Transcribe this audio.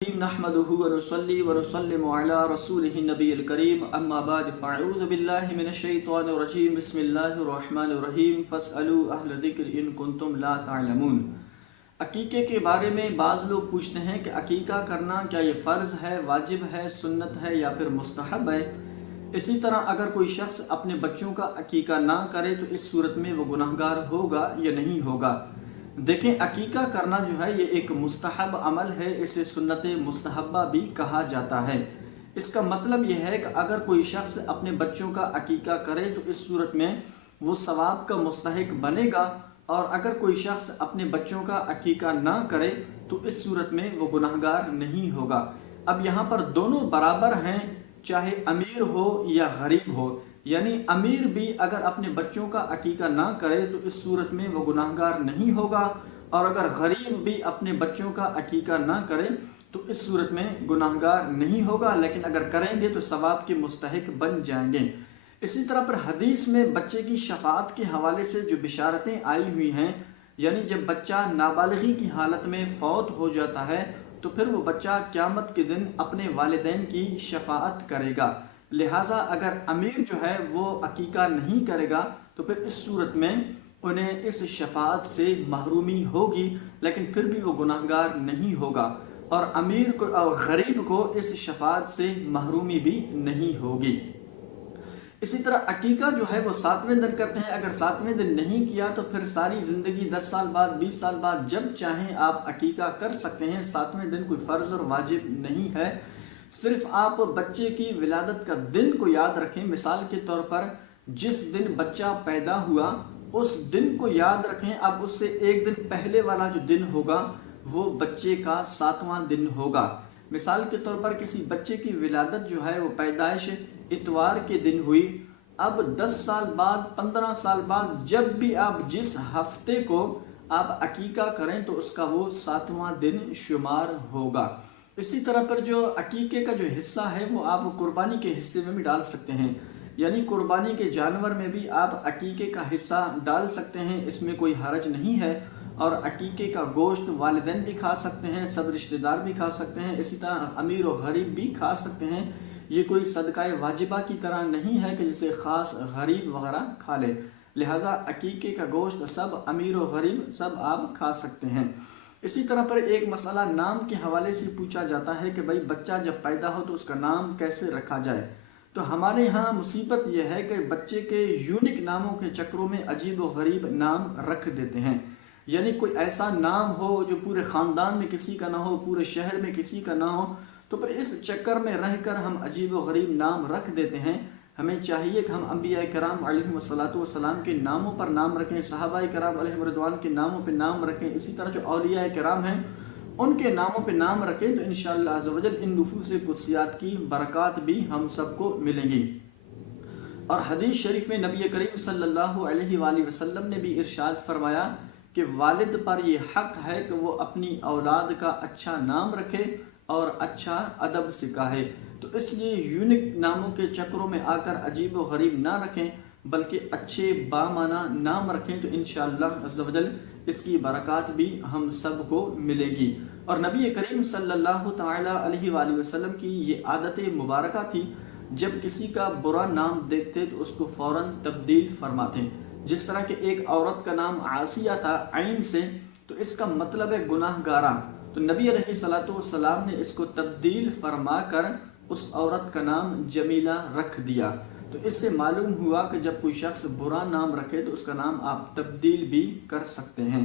نحمده ونصلي ونسلم على رسوله النبي الكريم اما بعد فاعوذ بالله من الشيطان الرجيم بسم الله الرحمن الرحیم فاسألوا اہل الذکر ان کنتم لا تعلمون۔ عقیقے کے بارے میں بعض لوگ پوچھتے ہیں کہ عقیقہ کرنا کیا یہ فرض ہے، واجب ہے، سنت ہے یا پھر مستحب ہے۔ اسی طرح اگر کوئی شخص اپنے بچوں کا عقیقہ نہ کرے تو اس صورت میں وہ گناہگار ہوگا یا نہیں ہوگا۔ دیکھیں، عقیقہ کرنا جو ہے یہ ایک مستحب عمل ہے، اسے سنت مستحبہ بھی کہا جاتا ہے۔ اس کا مطلب یہ ہے کہ اگر کوئی شخص اپنے بچوں کا عقیقہ کرے تو اس صورت میں وہ ثواب کا مستحق بنے گا، اور اگر کوئی شخص اپنے بچوں کا عقیقہ نہ کرے تو اس صورت میں وہ گناہگار نہیں ہوگا۔ اب یہاں پر دونوں برابر ہیں، چاہے امیر ہو یا غریب ہو، یعنی امیر بھی اگر اپنے بچوں کا عقیقہ نہ کرے تو اس صورت میں وہ گناہگار نہیں ہوگا، اور اگر غریب بھی اپنے بچوں کا عقیقہ نہ کرے تو اس صورت میں گناہگار نہیں ہوگا، لیکن اگر کریں گے تو ثواب کے مستحق بن جائیں گے۔ اسی طرح پر حدیث میں بچے کی شفاعت کے حوالے سے جو بشارتیں آئی ہوئی ہیں، یعنی جب بچہ نابالغی کی حالت میں فوت ہو جاتا ہے تو پھر وہ بچہ قیامت کے دن اپنے والدین کی شفاعت کرے گا۔ لہٰذا اگر امیر جو ہے وہ عقیقہ نہیں کرے گا تو پھر اس صورت میں انہیں اس شفاعت سے محرومی ہوگی، لیکن پھر بھی وہ گناہگار نہیں ہوگا، اور امیر کو اور غریب کو اس شفاعت سے محرومی بھی نہیں ہوگی۔ اسی طرح عقیقہ جو ہے وہ 7ویں دن کرتے ہیں، اگر 7ویں دن نہیں کیا تو پھر ساری زندگی 10 سال بعد 20 سال بعد جب چاہیں آپ عقیقہ کر سکتے ہیں۔ 7ویں دن کوئی فرض اور واجب نہیں ہے، صرف آپ بچے کی ولادت کا دن کو یاد رکھیں۔ مثال کے طور پر جس دن بچہ پیدا ہوا اس دن کو یاد رکھیں، اب اس سے ایک دن پہلے والا جو دن ہوگا وہ بچے کا 7واں دن ہوگا۔ مثال کے طور پر کسی بچے کی ولادت جو ہے وہ پیدائش اتوار کے دن ہوئی، اب 10 سال بعد 15 سال بعد جب بھی آپ جس ہفتے کو آپ عقیقہ کریں تو اس کا وہ 7واں دن شمار ہوگا۔ اسی طرح پر جو عقیقے کا جو حصہ ہے وہ آپ قربانی کے حصے میں بھی ڈال سکتے ہیں، یعنی قربانی کے جانور میں بھی آپ عقیقے کا حصہ ڈال سکتے ہیں، اس میں کوئی حرج نہیں ہے۔ اور عقیقے کا گوشت والدین بھی کھا سکتے ہیں، سب رشتہ دار بھی کھا سکتے ہیں، اسی طرح امیر و غریب بھی کھا سکتے ہیں۔ یہ کوئی صدقہ واجبہ کی طرح نہیں ہے کہ جسے خاص غریب وغیرہ کھا لے، لہٰذا عقیقے کا گوشت سب امیر و غریب سب آپ کھا سکتے ہیں۔ اسی طرح پر ایک مسئلہ نام کے حوالے سے پوچھا جاتا ہے کہ بھائی بچہ جب پیدا ہو تو اس کا نام کیسے رکھا جائے۔ تو ہمارے ہاں مصیبت یہ ہے کہ بچے کے یونک ناموں کے چکروں میں عجیب و غریب نام رکھ دیتے ہیں، یعنی کوئی ایسا نام ہو جو پورے خاندان میں کسی کا نہ ہو، پورے شہر میں کسی کا نہ ہو، تو پھر اس چکر میں رہ کر ہم عجیب و غریب نام رکھ دیتے ہیں۔ ہمیں چاہیے کہ ہم انبیاء کرام علیہم الصلاۃ کے ناموں پر نام رکھیں، صحابہ کرام علیہم رضوان کے ناموں پہ نام رکھیں، اسی طرح جو اولیاء کرام ہیں ان کے ناموں پہ نام رکھیں، تو انشاءاللہ عز و جل ان نفوس قدسیات کی برکات بھی ہم سب کو ملیں گی۔ اور حدیث شریف میں نبی کریم صلی اللہ علیہ وآلہ وسلم نے بھی ارشاد فرمایا کہ والد پر یہ حق ہے کہ وہ اپنی اولاد کا اچھا نام رکھے اور اچھا ادب سکھائے، تو اس لیے یونک ناموں کے چکروں میں آ کر عجیب و غریب نہ رکھیں، بلکہ اچھے بامعنی نام رکھیں، تو انشاءاللہ عز و جل اس کی برکات بھی ہم سب کو ملے گی۔ اور نبی کریم صلی اللہ تعالی علیہ وآلہ وسلم کی یہ عادت مبارکہ تھی، جب کسی کا برا نام دیکھتے تو اس کو فوراً تبدیل فرماتے۔ جس طرح کہ ایک عورت کا نام عاصیہ تھا عین سے، تو اس کا مطلب ہے گناہ گارہ، تو نبی علیہ الصلوۃ والسلام نے اس کو تبدیل فرما کر اس عورت کا نام جمیلہ رکھ دیا۔ تو اس سے معلوم ہوا کہ جب کوئی شخص برا نام رکھے تو اس کا نام آپ تبدیل بھی کر سکتے ہیں۔